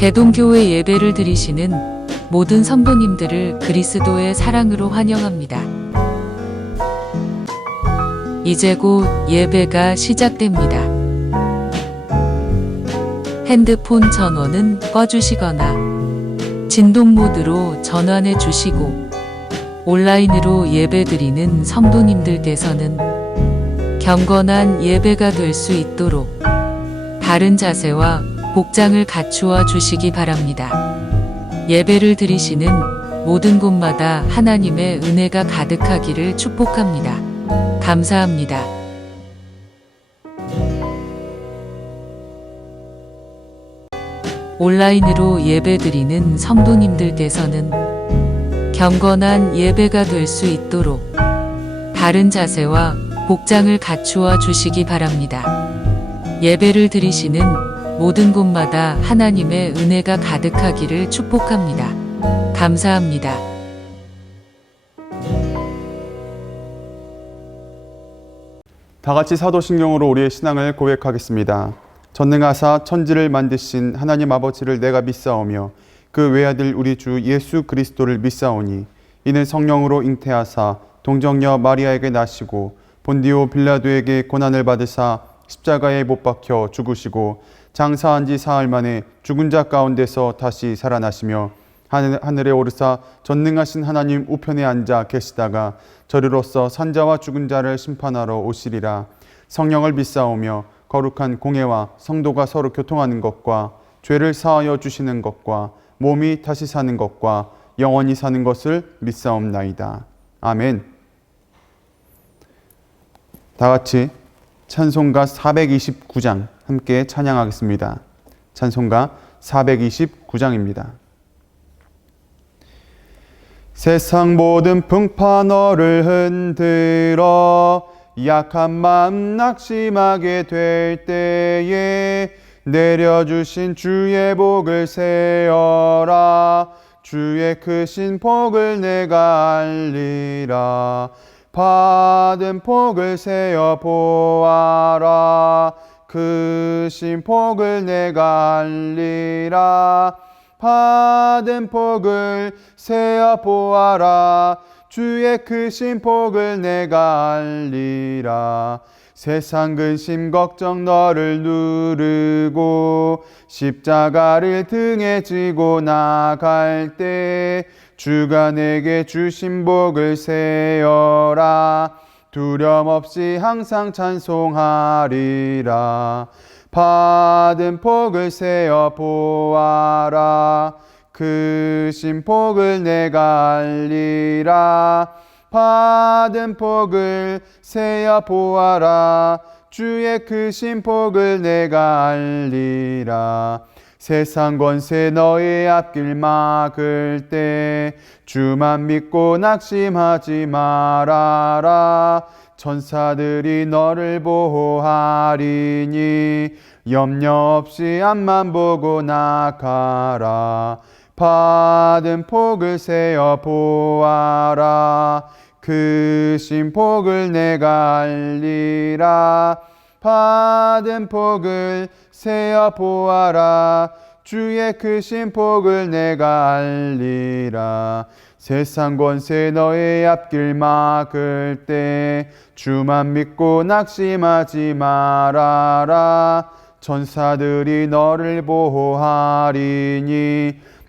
개동교회 예배를 드리시는 모든 성도님들을 그리스도의 사랑으로 환영합니다. 이제 곧 예배가 시작됩니다. 핸드폰 전원은 꺼주시거나 진동 모드로 전환해 주시고 온라인으로 예배드리는 성도님들께서는 경건한 예배가 될 수 있도록 바른 자세와 복장을 갖추어 주시기 바랍니다. 예배를 드리시는 모든 곳마다 하나님의 은혜가 가득하기를 축복합니다. 감사합니다. 온라인으로 예배드리는 성도님들께서는 경건한 예배가 될 수 있도록 바른 자세와 복장을 갖추어 주시기 바랍니다. 예배를 드리시는 모든 곳마다 하나님의 은혜가 가득하기를 축복합니다. 감사합니다. 다 같이 사도신경으로 우리의 신앙을 고백하겠습니다. 전능하사 천지를 만드신 하나님 아버지를 내가 믿사오며 그 외아들 우리 주 예수 그리스도를 믿사오니 이는 성령으로 잉태하사 동정녀 마리아에게 나시고 본디오 빌라도에게 고난을 받으사 십자가에 못 박혀 죽으시고 장사한 지 사흘 만에 죽은 자 가운데서 다시 살아나시며 하늘에 오르사 전능하신 하나님 우편에 앉아 계시다가 저리로서 산자와 죽은 자를 심판하러 오시리라. 성령을 믿사오며 거룩한 공예와 성도가 서로 교통하는 것과 죄를 사하여 주시는 것과 몸이 다시 사는 것과 영원히 사는 것을 믿사옵나이다. 아멘. 다 같이 찬송가 429장 함께 찬양하겠습니다. 찬송가 429장입니다. 세상 모든 풍파 너를 흔들어 약한 마음 낙심하게 될 때에 내려주신 주의 복을 세어라. 주의 크신 복을 내가 알리라. 받은 복을 세어 보아라. 크신 복을 내가 알리라. 받은 복을 세어 보아라. 주의 크신 복을 내가 알리라. 세상 근심 걱정 너를 누르고 십자가를 등에 지고 나갈 때 주가 내게 주신 복을 세어라. 두려움 없이 항상 찬송하리라. 받은 복을 세어 보아라. 크신 복을 내가 알리라. 받은 복을 세어 보아라. 주의 크신 복을 내가 알리라. 세상 권세 너의 앞길 막을 때 주만 믿고 낙심하지 말아라. 천사들이 너를 보호하리니 염려 없이 앞만 보고 나가라. 받은 복을 세어 보아라. 크신 복을 내가 알리라. 받은 복을 세어 보아라. 주의 크신 복을 내가 알리라. 세상 권세 너의 앞길 막을 때 주만 믿고 낙심하지 말아라. 천사들이 너를 보호하리니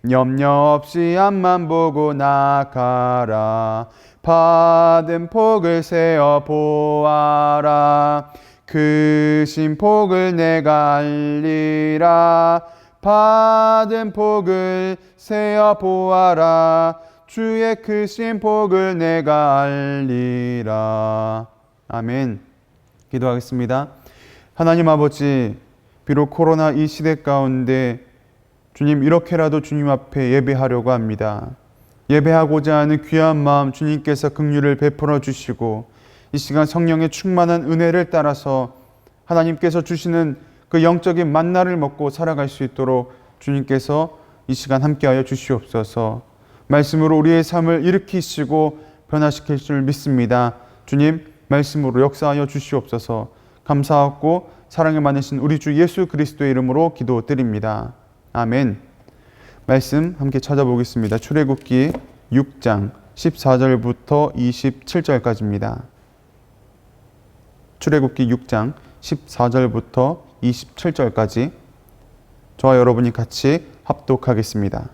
염려 없이 앞만 보고 나가라. 받은 복을 세어 보아라. 크신 복을 내가 알리라. 받은 복을 세어 보아라. 주의 크신 복을 내가 알리라. 아멘. 기도하겠습니다. 하나님 아버지, 비록 코로나 이 시대 가운데 주님 이렇게라도 주님 앞에 예배하려고 합니다. 예배하고자 하는 귀한 마음 주님께서 긍휼을 베풀어 주시고 이 시간 성령의 충만한 은혜를 따라서 하나님께서 주시는 그 영적인 만나를 먹고 살아갈 수 있도록 주님께서 이 시간 함께하여 주시옵소서. 말씀으로 우리의 삶을 일으키시고 변화시킬 줄 믿습니다. 주님 말씀으로 역사하여 주시옵소서. 감사하고 사랑이 많으신 우리 주 예수 그리스도의 이름으로 기도드립니다. 아멘. 말씀 함께 찾아보겠습니다. 출애굽기 6장 14절부터 27절까지입니다. 출애굽기 6장 14절부터 27절까지 저와 여러분이 같이 합독하겠습니다.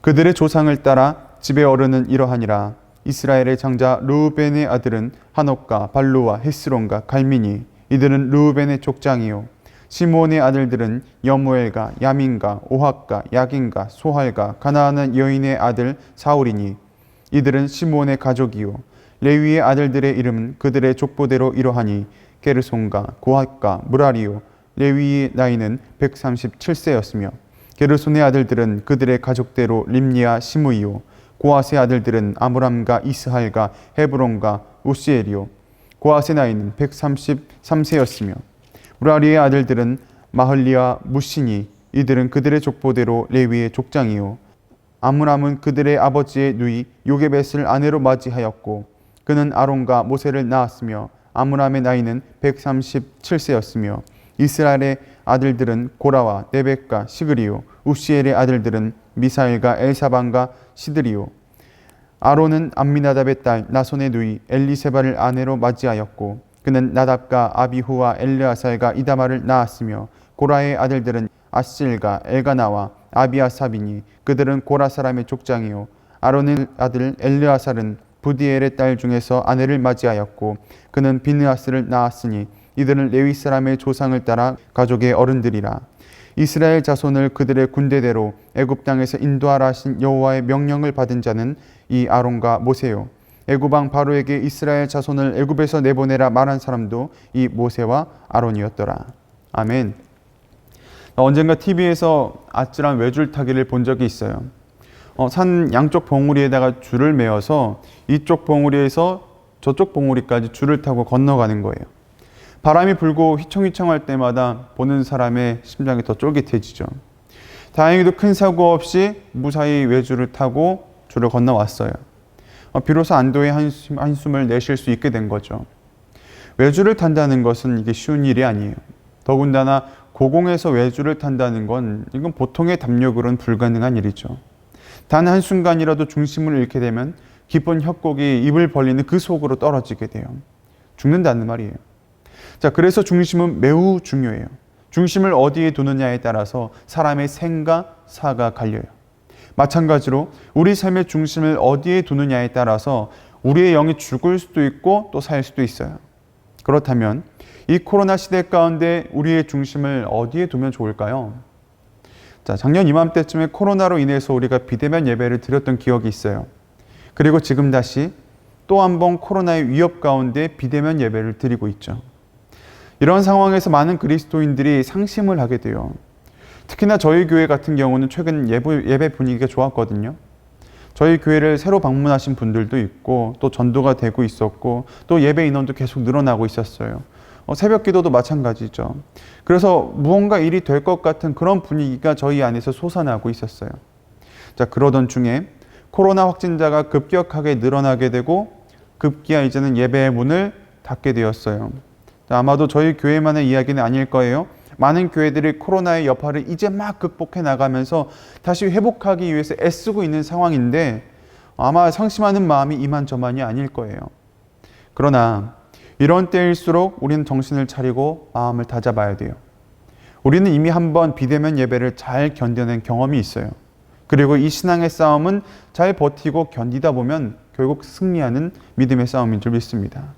그들의 조상을 따라 집의 어른은 이러하니라. 이스라엘의 장자 르우벤의 아들은 하녹과 발루와 헤스론과 갈미니. 이들은 르우벤의 족장이요. 시므온의 아들들은 여무엘과 야민과 오학과 야긴과 소할과 가나안은 여인의 아들 사울이니. 이들은 시므온의 가족이요. 레위의 아들들의 이름은 그들의 족보대로 이러하니 게르손과 고핫과 무라리요. 레위의 나이는 137세였으며 게르손의 아들들은 그들의 가족대로 림니와 시므이요. 고핫의 아들들은 아므람과 이스할과 헤브론과 우시엘이요. 고핫의 나이는 133세였으며 무라리의 아들들은 마흘리와 무시니. 이들은 그들의 족보대로 레위의 족장이요. 아므람은 그들의 아버지의 누이 요게벳을 아내로 맞이하였고 그는 아론과 모세를 낳았으며 아므람의 나이는 137세였으며 이스라엘의 아들들은 고라와 네벡과 시그리요. 우시엘의 아들들은 미사엘과 엘사반과 시드리요. 아론은 암미나답의 딸 나손의 누이 엘리세바를 아내로 맞이하였고 그는 나답과 아비후와 엘르아살과 이다말을 낳았으며 고라의 아들들은 아실과 엘가나와 아비아삽이니. 그들은 고라 사람의 족장이요. 아론의 아들 엘르아살은 부디엘의 딸 중에서 아내를 맞이하였고 그는 비느하스를 낳았으니. 이들은 레위 사람의 조상을 따라 가족의 어른들이라. 이스라엘 자손을 그들의 군대대로 애굽 땅에서 인도하라 하신 여호와의 명령을 받은 자는 이 아론과 모세요. 애굽 왕 바로에게 이스라엘 자손을 애굽에서 내보내라 말한 사람도 이 모세와 아론이었더라. 아멘. 언젠가 TV에서 아찔한 외줄 타기를 본 적이 있어요. 산 양쪽 봉우리에다가 줄을 메어서 이쪽 봉우리에서 저쪽 봉우리까지 줄을 타고 건너가는 거예요. 바람이 불고 휘청휘청할 때마다 보는 사람의 심장이 더 쫄깃해지죠. 다행히도 큰 사고 없이 무사히 외줄을 타고 줄을 건너왔어요. 비로소 안도의 한숨을 내쉴 수 있게 된 거죠. 외줄을 탄다는 것은 이게 쉬운 일이 아니에요. 더군다나 고공에서 외줄을 탄다는 건 이건 보통의 담력으로는 불가능한 일이죠. 단 한순간이라도 중심을 잃게 되면 깊은 협곡이 입을 벌리는 그 속으로 떨어지게 돼요. 죽는다는 말이에요. 자, 그래서 중심은 매우 중요해요. 중심을 어디에 두느냐에 따라서 사람의 생과 사가 갈려요. 마찬가지로 우리 삶의 중심을 어디에 두느냐에 따라서 우리의 영이 죽을 수도 있고 또 살 수도 있어요. 그렇다면 이 코로나 시대 가운데 우리의 중심을 어디에 두면 좋을까요? 자, 작년 이맘때쯤에 코로나로 인해서 우리가 비대면 예배를 드렸던 기억이 있어요. 그리고 지금 다시 또 한 번 코로나의 위협 가운데 비대면 예배를 드리고 있죠. 이런 상황에서 많은 그리스도인들이 상심을 하게 돼요. 특히나 저희 교회 같은 경우는 최근 예배 분위기가 좋았거든요. 저희 교회를 새로 방문하신 분들도 있고 또 전도가 되고 있었고 또 예배 인원도 계속 늘어나고 있었어요. 새벽 기도도 마찬가지죠. 그래서 무언가 일이 될 것 같은 그런 분위기가 저희 안에서 솟아나고 있었어요. 자, 그러던 중에 코로나 확진자가 급격하게 늘어나게 되고 급기야 이제는 예배의 문을 닫게 되었어요. 자, 아마도 저희 교회만의 이야기는 아닐 거예요. 많은 교회들이 코로나의 여파를 이제 막 극복해 나가면서 다시 회복하기 위해서 애쓰고 있는 상황인데 아마 상심하는 마음이 이만저만이 아닐 거예요. 그러나 이런 때일수록 우리는 정신을 차리고 마음을 다잡아야 돼요. 우리는 이미 한번 비대면 예배를 잘 견뎌낸 경험이 있어요. 그리고 이 신앙의 싸움은 잘 버티고 견디다 보면 결국 승리하는 믿음의 싸움인 줄 믿습니다.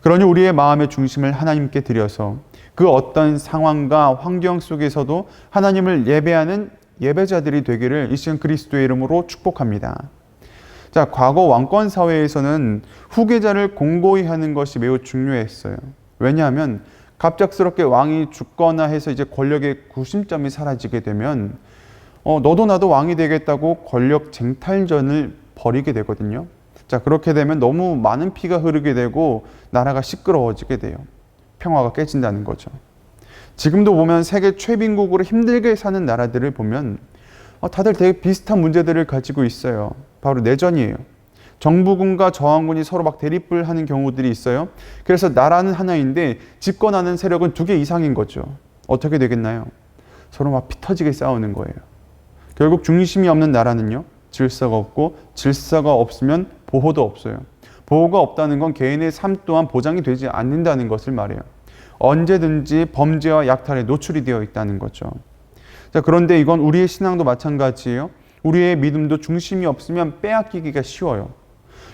그러니 우리의 마음의 중심을 하나님께 드려서 그 어떤 상황과 환경 속에서도 하나님을 예배하는 예배자들이 되기를 이 시간 그리스도의 이름으로 축복합니다. 자, 과거 왕권 사회에서는 후계자를 공고히 하는 것이 매우 중요했어요. 왜냐하면 갑작스럽게 왕이 죽거나 해서 이제 권력의 구심점이 사라지게 되면 너도 나도 왕이 되겠다고 권력 쟁탈전을 벌이게 되거든요. 자, 그렇게 되면 너무 많은 피가 흐르게 되고 나라가 시끄러워지게 돼요. 평화가 깨진다는 거죠. 지금도 보면 세계 최빈국으로 힘들게 사는 나라들을 보면 다들 되게 비슷한 문제들을 가지고 있어요. 바로 내전이에요. 정부군과 저항군이 서로 막 대립을 하는 경우들이 있어요. 그래서 나라는 하나인데 집권하는 세력은 2개 이상인 거죠. 어떻게 되겠나요? 서로 막 피 터지게 싸우는 거예요. 결국 중심이 없는 나라는요, 질서가 없고 질서가 없으면 보호도 없어요. 보호가 없다는 건 개인의 삶 또한 보장이 되지 않는다는 것을 말해요. 언제든지 범죄와 약탈에 노출이 되어 있다는 거죠. 자, 그런데 이건 우리의 신앙도 마찬가지예요. 우리의 믿음도 중심이 없으면 빼앗기기가 쉬워요.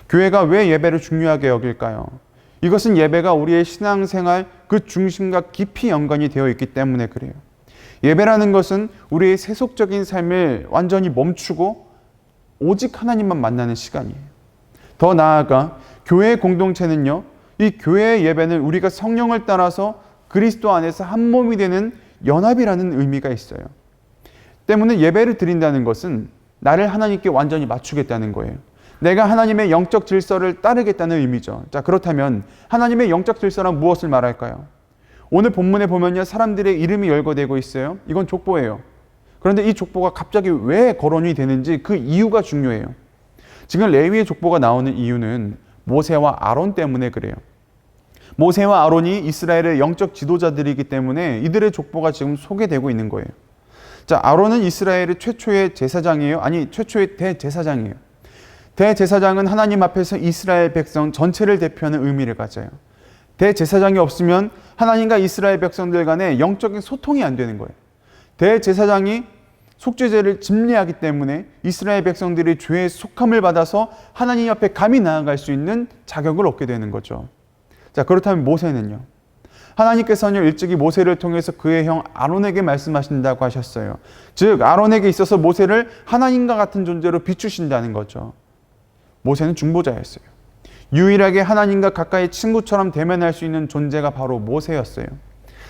교회가 왜 예배를 중요하게 여길까요? 이것은 예배가 우리의 신앙생활 그 중심과 깊이 연관이 되어 있기 때문에 그래요. 예배라는 것은 우리의 세속적인 삶을 완전히 멈추고 오직 하나님만 만나는 시간이에요. 더 나아가 교회의 공동체는요, 이 교회의 예배는 우리가 성령을 따라서 그리스도 안에서 한 몸이 되는 연합이라는 의미가 있어요. 때문에 예배를 드린다는 것은 나를 하나님께 완전히 맞추겠다는 거예요. 내가 하나님의 영적 질서를 따르겠다는 의미죠. 자, 그렇다면 하나님의 영적 질서란 무엇을 말할까요? 오늘 본문에 보면요, 사람들의 이름이 열거되고 있어요. 이건 족보예요. 그런데 이 족보가 갑자기 왜 거론이 되는지 그 이유가 중요해요. 지금 레위의 족보가 나오는 이유는 모세와 아론 때문에 그래요. 모세와 아론이 이스라엘의 영적 지도자들이기 때문에 이들의 족보가 지금 소개되고 있는 거예요. 자, 아론은 이스라엘의 최초의 제사장이에요? 아니, 최초의 대제사장이에요. 대제사장은 하나님 앞에서 이스라엘 백성 전체를 대표하는 의미를 가져요. 대제사장이 없으면 하나님과 이스라엘 백성들 간에 영적인 소통이 안 되는 거예요. 대제사장이 속죄제를 집례하기 때문에 이스라엘 백성들이 죄의 속함을 받아서 하나님 앞에 감히 나아갈 수 있는 자격을 얻게 되는 거죠. 자, 그렇다면 모세는요? 하나님께서는 일찍이 모세를 통해서 그의 형 아론에게 말씀하신다고 하셨어요. 즉, 아론에게 있어서 모세를 하나님과 같은 존재로 비추신다는 거죠. 모세는 중보자였어요. 유일하게 하나님과 가까이 친구처럼 대면할 수 있는 존재가 바로 모세였어요.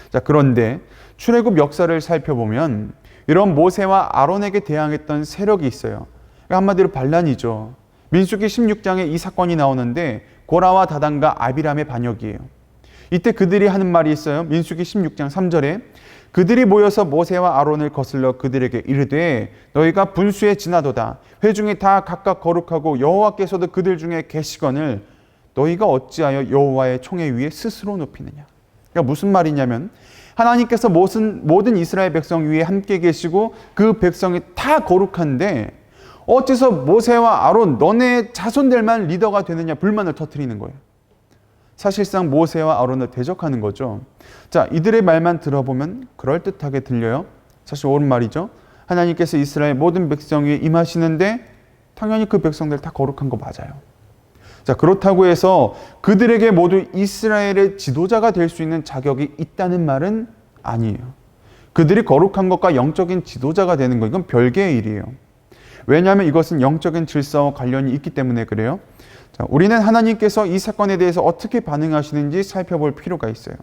자, 그런데 출애굽 역사를 살펴보면 이런 모세와 아론에게 대항했던 세력이 있어요. 한마디로 반란이죠. 민수기 16장에 이 사건이 나오는데 고라와 다단과 아비람의 반역이에요. 이때 그들이 하는 말이 있어요. 민수기 16장 3절에 그들이 모여서 모세와 아론을 거슬러 그들에게 이르되 너희가 분수에 지나도다. 회중이 다 각각 거룩하고 여호와께서도 그들 중에 계시거늘 너희가 어찌하여 여호와의 총회 위에 스스로 높이느냐. 그러니까 무슨 말이냐면 하나님께서 모든 이스라엘 백성 위에 함께 계시고 그 백성이 다 거룩한데 어째서 모세와 아론 너네 자손들만 리더가 되느냐 불만을 터뜨리는 거예요. 사실상 모세와 아론을 대적하는 거죠. 자, 이들의 말만 들어보면 그럴듯하게 들려요. 사실 옳은 말이죠. 하나님께서 이스라엘 모든 백성 위에 임하시는데 당연히 그 백성들 다 거룩한 거 맞아요. 자, 그렇다고 해서 그들에게 모두 이스라엘의 지도자가 될 수 있는 자격이 있다는 말은 아니에요. 그들이 거룩한 것과 영적인 지도자가 되는 거 이건 별개의 일이에요. 왜냐하면 이것은 영적인 질서와 관련이 있기 때문에 그래요. 자, 우리는 하나님께서 이 사건에 대해서 어떻게 반응하시는지 살펴볼 필요가 있어요.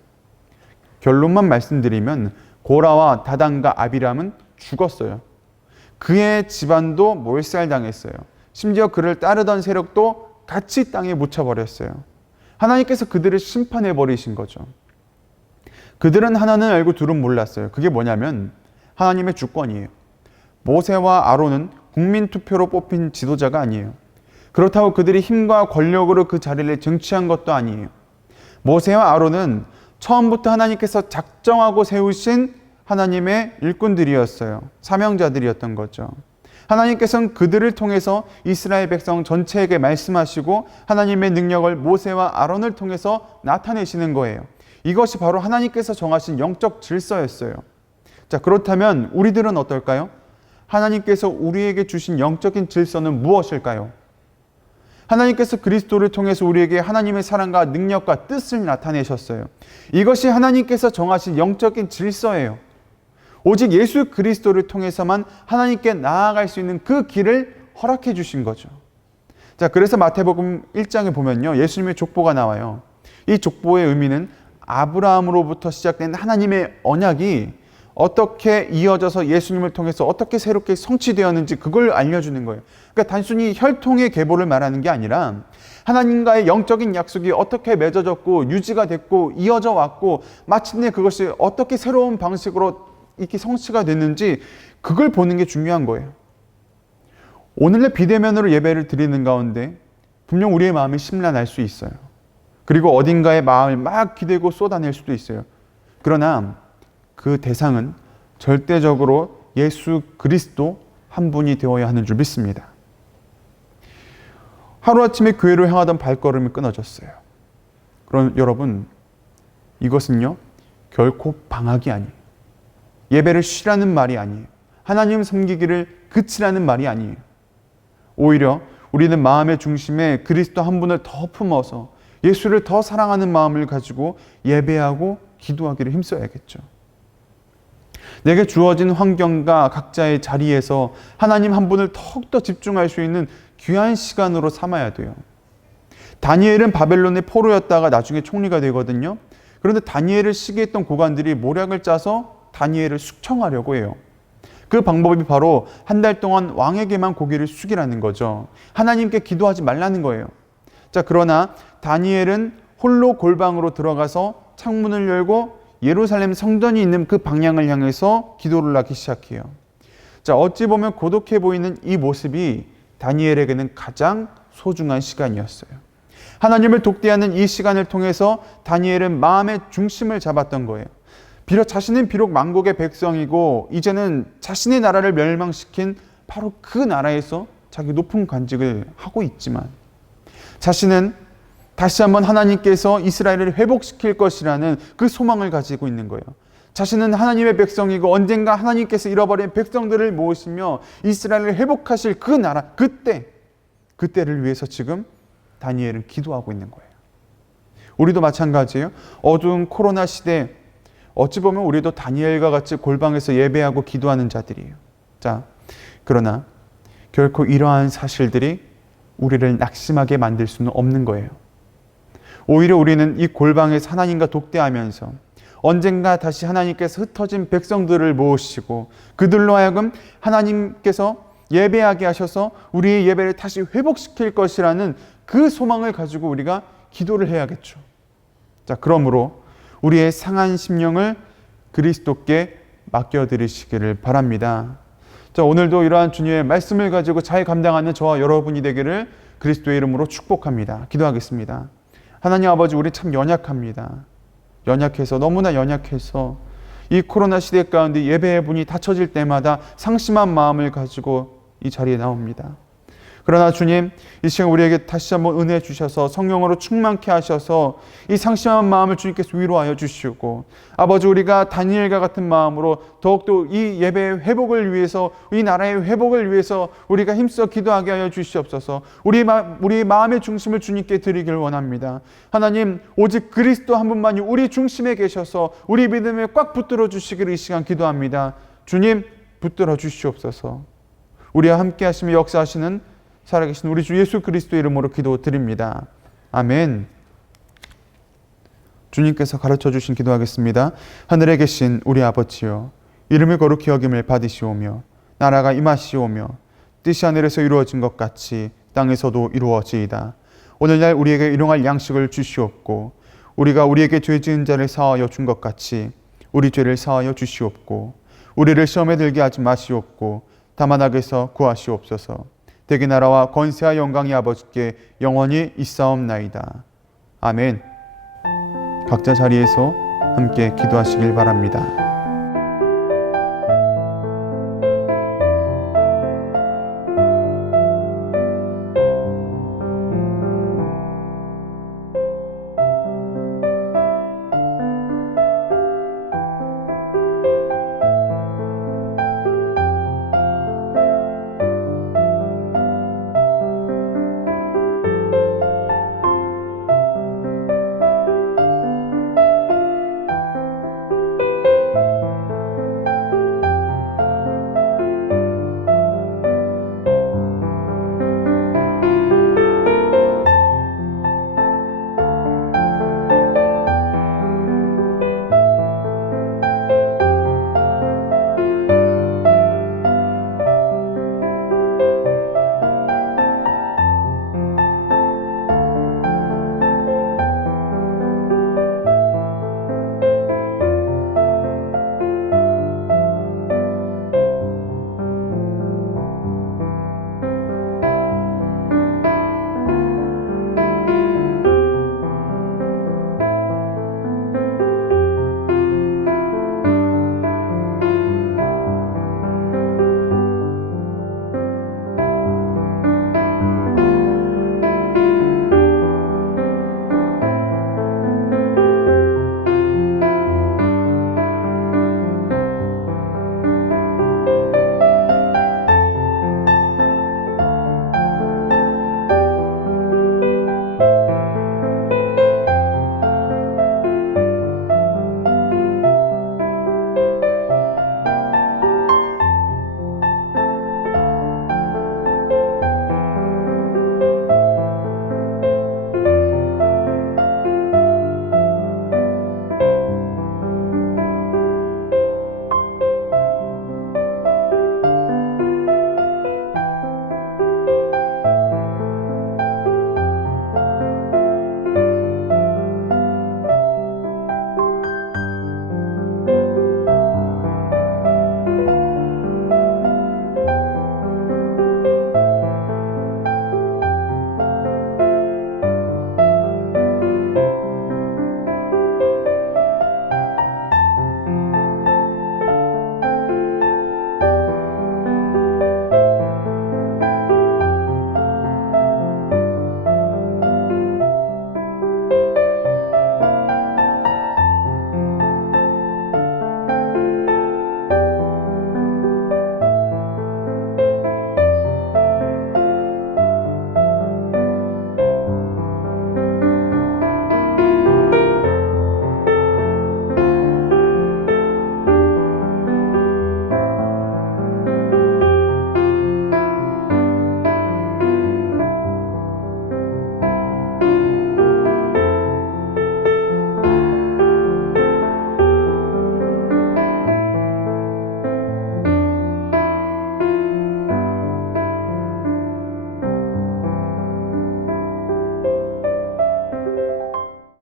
결론만 말씀드리면 고라와 다단과 아비람은 죽었어요. 그의 집안도 몰살당했어요. 심지어 그를 따르던 세력도 같이 땅에 묻혀버렸어요. 하나님께서 그들을 심판해버리신 거죠. 그들은 하나는 알고 둘은 몰랐어요. 그게 뭐냐면 하나님의 주권이에요. 모세와 아론은 국민투표로 뽑힌 지도자가 아니에요. 그렇다고 그들이 힘과 권력으로 그 자리를 쟁취한 것도 아니에요. 모세와 아론은 처음부터 하나님께서 작정하고 세우신 하나님의 일꾼들이었어요. 사명자들이었던 거죠. 하나님께서는 그들을 통해서 이스라엘 백성 전체에게 말씀하시고 하나님의 능력을 모세와 아론을 통해서 나타내시는 거예요. 이것이 바로 하나님께서 정하신 영적 질서였어요. 자, 그렇다면 우리들은 어떨까요? 하나님께서 우리에게 주신 영적인 질서는 무엇일까요? 하나님께서 그리스도를 통해서 우리에게 하나님의 사랑과 능력과 뜻을 나타내셨어요. 이것이 하나님께서 정하신 영적인 질서예요. 오직 예수 그리스도를 통해서만 하나님께 나아갈 수 있는 그 길을 허락해 주신 거죠. 자, 그래서 마태복음 1장에 보면요, 예수님의 족보가 나와요. 이 족보의 의미는 아브라함으로부터 시작된 하나님의 언약이 어떻게 이어져서 예수님을 통해서 어떻게 새롭게 성취되었는지 그걸 알려주는 거예요. 그러니까 단순히 혈통의 계보를 말하는 게 아니라 하나님과의 영적인 약속이 어떻게 맺어졌고 유지가 됐고 이어져 왔고 마침내 그것이 어떻게 새로운 방식으로 이렇게 성취가 됐는지 그걸 보는 게 중요한 거예요. 오늘날 비대면으로 예배를 드리는 가운데 분명 우리의 마음이 심란할 수 있어요. 그리고 어딘가에 마음을 막 기대고 쏟아낼 수도 있어요. 그러나 그 대상은 절대적으로 예수 그리스도 한 분이 되어야 하는 줄 믿습니다. 하루아침에 교회로 향하던 발걸음이 끊어졌어요. 그럼 여러분, 이것은요 결코 방학이 아니에요. 예배를 쉬라는 말이 아니에요. 하나님 섬기기를 그치라는 말이 아니에요. 오히려 우리는 마음의 중심에 그리스도 한 분을 더 품어서 예수를 더 사랑하는 마음을 가지고 예배하고 기도하기를 힘써야겠죠. 내게 주어진 환경과 각자의 자리에서 하나님 한 분을 더욱더 집중할 수 있는 귀한 시간으로 삼아야 돼요. 다니엘은 바벨론의 포로였다가 나중에 총리가 되거든요. 그런데 다니엘을 시기했던 고관들이 모략을 짜서 다니엘을 숙청하려고 해요. 그 방법이 바로 한 달 동안 왕에게만 고개를 숙이라는 거죠. 하나님께 기도하지 말라는 거예요. 자, 그러나 다니엘은 홀로 골방으로 들어가서 창문을 열고 예루살렘 성전이 있는 그 방향을 향해서 기도를 하기 시작해요. 자, 어찌 보면 고독해 보이는 이 모습이 다니엘에게는 가장 소중한 시간이었어요. 하나님을 독대하는 이 시간을 통해서 다니엘은 마음의 중심을 잡았던 거예요. 자신은 비록 만국의 백성이고 이제는 자신의 나라를 멸망시킨 바로 그 나라에서 자기 높은 관직을 하고 있지만 자신은 다시 한번 하나님께서 이스라엘을 회복시킬 것이라는 그 소망을 가지고 있는 거예요. 자신은 하나님의 백성이고 언젠가 하나님께서 잃어버린 백성들을 모으시며 이스라엘을 회복하실 그 나라, 그때를 위해서 지금 다니엘은 기도하고 있는 거예요. 우리도 마찬가지예요. 어두운 코로나 시대, 어찌 보면 우리도 다니엘과 같이 골방에서 예배하고 기도하는 자들이에요. 자, 그러나 결코 이러한 사실들이 우리를 낙심하게 만들 수는 없는 거예요. 오히려 우리는 이 골방에서 하나님과 독대하면서 언젠가 다시 하나님께서 흩어진 백성들을 모으시고 그들로 하여금 하나님께서 예배하게 하셔서 우리의 예배를 다시 회복시킬 것이라는 그 소망을 가지고 우리가 기도를 해야겠죠. 자, 그러므로 우리의 상한 심령을 그리스도께 맡겨드리시기를 바랍니다. 자, 오늘도 이러한 주님의 말씀을 가지고 잘 감당하는 저와 여러분이 되기를 그리스도의 이름으로 축복합니다. 기도하겠습니다. 하나님 아버지, 우리 참 연약합니다. 너무나 연약해서 이 코로나 시대 가운데 예배의 문이 닫혀질 때마다 상심한 마음을 가지고 이 자리에 나옵니다. 그러나 주님, 이 시간 우리에게 다시 한번 은혜 주셔서 성령으로 충만케 하셔서 이 상심한 마음을 주님께서 위로하여 주시고, 아버지, 우리가 다니엘과 같은 마음으로 더욱더 이 예배의 회복을 위해서, 이 나라의 회복을 위해서 우리가 힘써 기도하게 하여 주시옵소서. 우리의 마음의 중심을 주님께 드리길 원합니다. 하나님, 오직 그리스도 한 분만이 우리 중심에 계셔서 우리 믿음에 꽉 붙들어 주시기를 이 시간 기도합니다. 주님, 붙들어 주시옵소서. 우리와 함께 하시며 역사하시는 살아계신 우리 주 예수 그리스도의 이름으로 기도드립니다. 아멘. 주님께서 가르쳐 주신 기도하겠습니다. 하늘에 계신 우리 아버지여, 이름을 거룩히 여김을 받으시오며 나라가 임하시오며 뜻이 하늘에서 이루어진 것 같이 땅에서도 이루어지이다. 오늘날 우리에게 일용할 양식을 주시옵고 우리가 우리에게 죄 지은 자를 사하여 준 것 같이 우리 죄를 사하여 주시옵고 우리를 시험에 들게 하지 마시옵고 다만 악에서 구하시옵소서. 대개 나라와 권세와 영광이 아버지께 영원히 있사옵나이다. 아멘. 각자 자리에서 함께 기도하시길 바랍니다.